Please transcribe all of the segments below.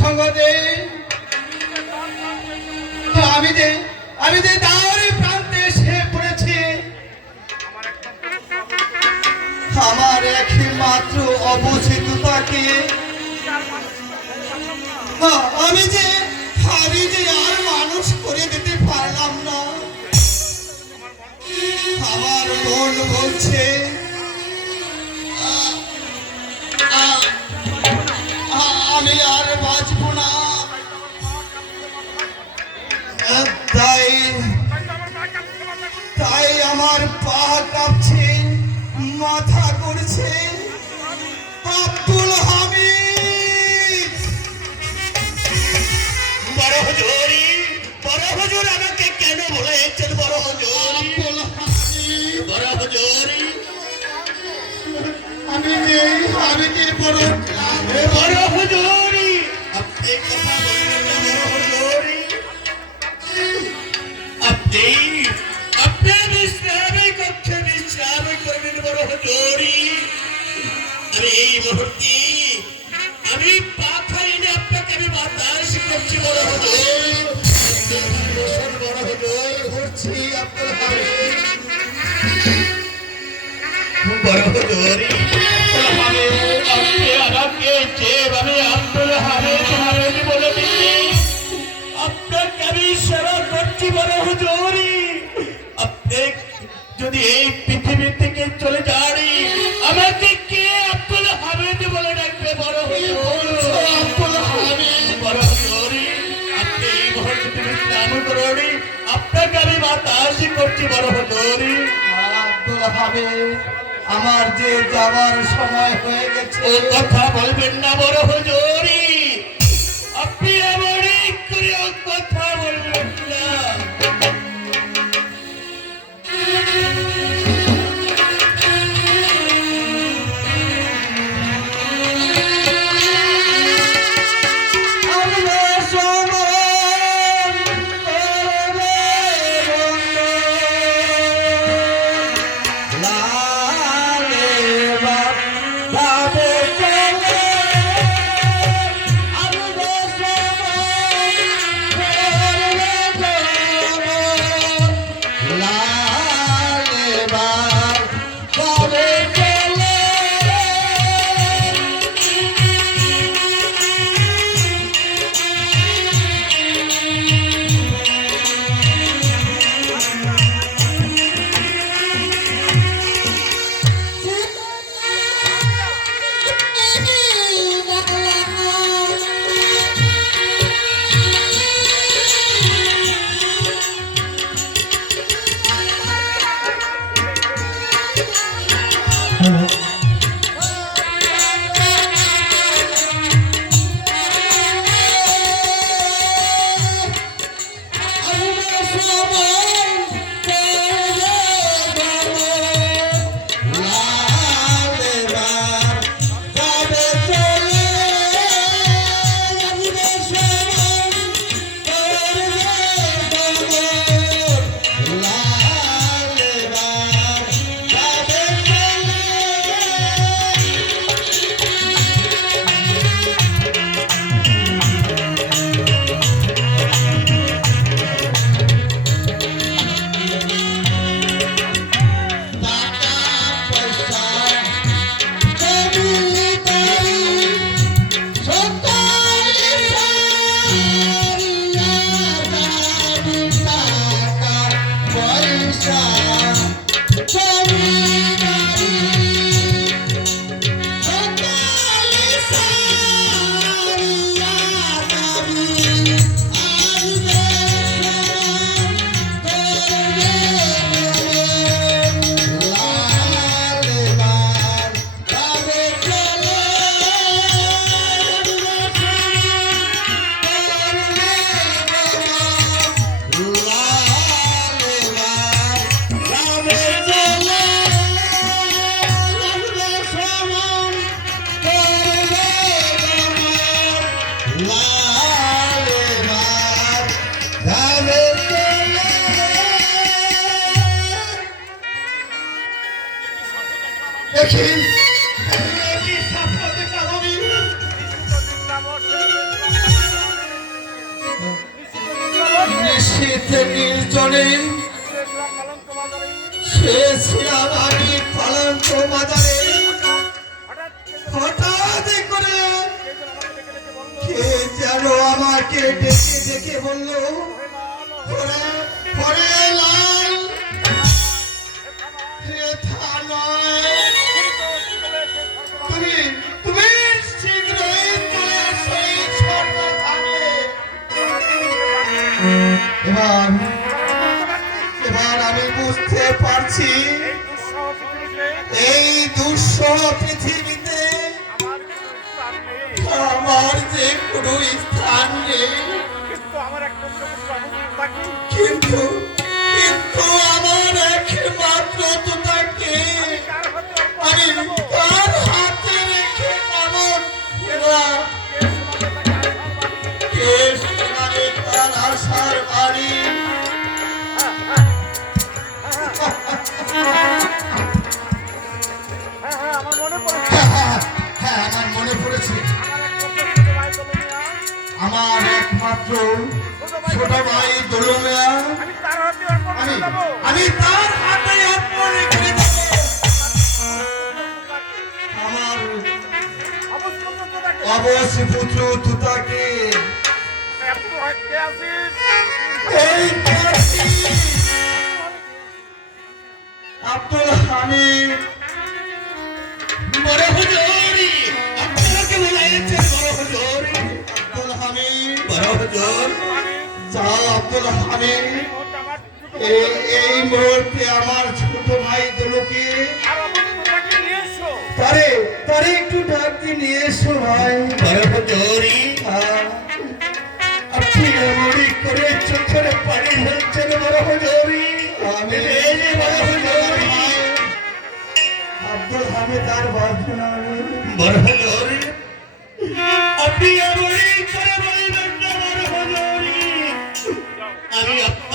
সঙ্গতে আমি যে আমি যে প্রান্তে পড়েছি আমার একমাত্র অবচিত তাকে হ্যাঁ, আমি যে আমি যে আর মানুষ করে দিতে পারলাম না। আমার মন বলছে তাই তাই আমার পা কাঁপছে মাথা করছে আব্দুল হামিদ। বড় হুজুরি বড় হুজুর আমাকে কেন বলেছেন বড় হুজুর? আব্দুল হামিদ। বড় হুজুরি। আমি আমি যে বড় বড় যদি এই পৃথিবী থেকে চলে যান আমাকে কে আব্দুল হামিদ বলে ডাকবে? বড় আব্দুল হামিদ। বড় হুজুরি আপনি এই মুহূর্তে বিশ্রাম করুন আপনাকে আমি বাতাস করছি বড় হুজুরি আব্দুল হামিদ আমার যে যাবার সময় হয়ে গেছে। ও কথা বলবেন না বড় হুজুরি শীতে নির্জনে সে আমি পালঙ্ক বাজারে হঠাৎ করে কে যেন আমাকে ডেকে ডেকে বলল পরে পৃথিবীতে আমার যে কোনো স্থান নেই কিন্তু কিন্তু আমার একমাত্র ছোট ভাই দোলমিয়া। আমি আমি তার হাতে আমার অবশ্যই পুত্র তুতাকে। এই হামিদ এই মুহূর্তে আমার ছোট ভাই দোলকে তারে তারে একটু ডাক দিয়ে নিয়ে এসো ভাই। হুজুরি আপনি এমনই করে চোখের পানি ঢেলছেন বড় হুজুরি আমি আব্দুল হামিদ আর না রে। বড় হুজুরি আপনি করে বলবেন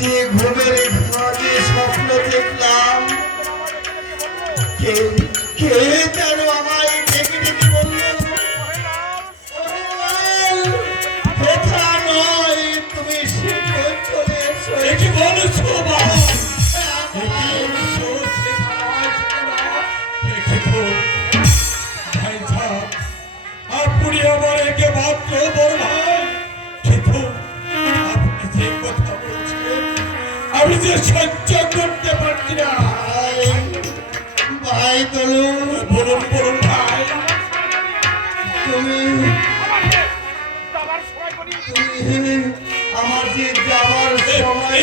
যে ঘুমের ঘরে স্বপ্ন দেখলাম। কে কে যে সহ্য করতে পারছি না। ভাই তলু বলুন বলুন ভাই। তুমি তুমি আমার যে যাওয়ার সময়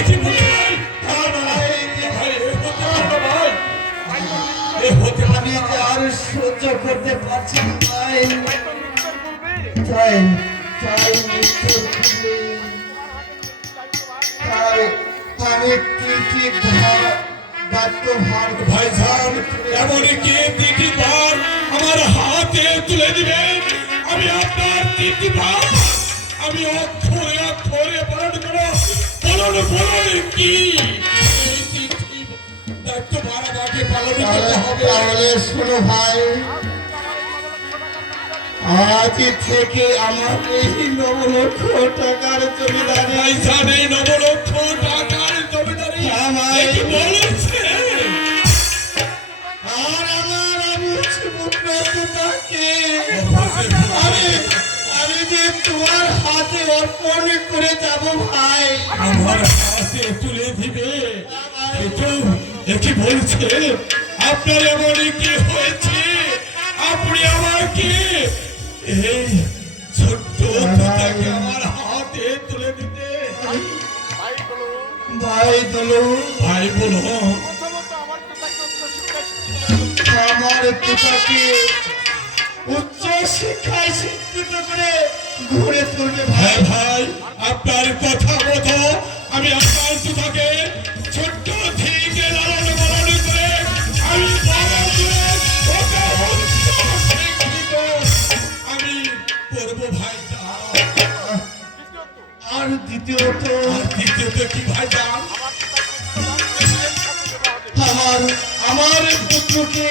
আমি আর সহ্য করতে পারছি না ভাই। তাই তাই মৃত্যু তাই আমি তিনটি ভার দায়িত্ব ভার ভাইজান এমনকি তৃতীয়বার আমার হাতে তুলে দিবেন আমি আপনার তৃতীয়বার আমি অক্ষরে অক্ষরে পালন করো কি? তিনটি পালন করতে হবে। তাহলে শোনো ভাই আজ থেকে আমার এই নব লক্ষ টাকার জমিদারি। নবলক্ষ টাকার তোমার হাতে অর্পণ করে যাব ভাই। আমার হাতে তুলে দিবে। কিন্তু একে বলছে? আপনার এমন কি হয়েছে? আপনি আমাকে এই ছোট্ট তাকে আমার হাতে তুলে দিতে। ভাই দলু ভাই বলো আমার পিতাকে উচ্চ শিক্ষায় শিক্ষিত করে ঘুরে তুলবে ভাই। হ্যাঁ ভাই আপনার কথা মতো আমি আপনার সুতাকে ছোট্ট থেকে লালন পালন করে আমি বড় করে ওকে উচ্চ শিক্ষিত আমি করব ভাই আর দ্বিতীয়ত কি ভাই যান আমার আমার পুত্রকে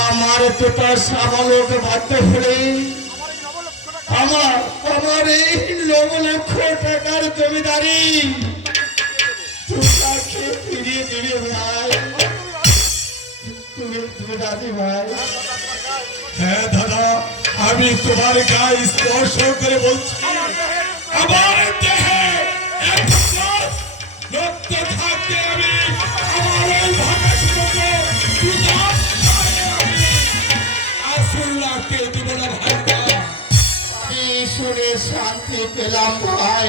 আমার হলে আমার আমার এই নব লক্ষ টাকার জমিদারি হ্যাঁ দাদা, আমি তোমার গায়ে স্পর্শ করে বলছি। আমার পেলাম ভাই।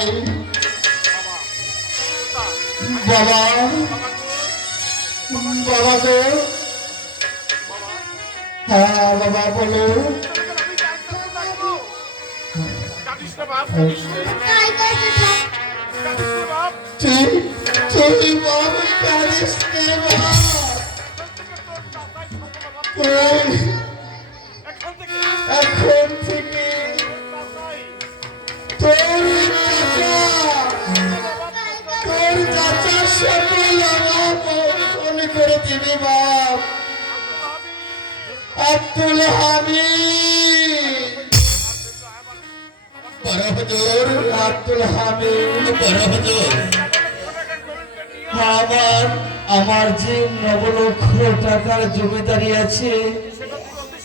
বাবা বাবা গো। হ্যাঁ বাবা বলো। তুই তুই বাবা? কারিস বাবা এখন করে দিবি বাপ আব্দুল হামিদ বড় আব্দুল হামিদ বড় আমার আমার যে নব লক্ষ টাকার জমিদারি আছে।